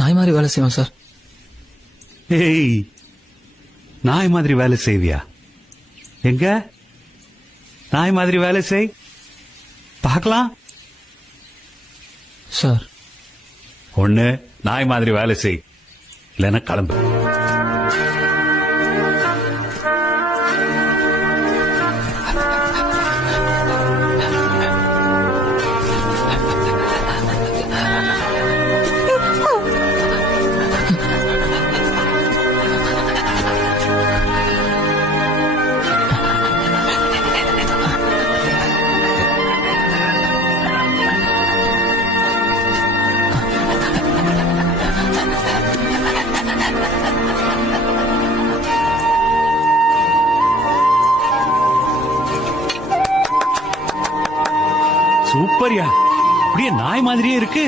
நாய் மாதிரி வேலை செய்வோம் சார். ஏய், நாய் மாதிரி வேலை செய்வியா? எங்க நாய் மாதிரி வேலை செய் பார்க்கலாம். சார் ஒண்ணு நாய் மாதிரி வேலை செய், இல்லைன்னா கிளம்பு. சூப்பர்யா, அப்படியே நாய் மாதிரியே இருக்கு.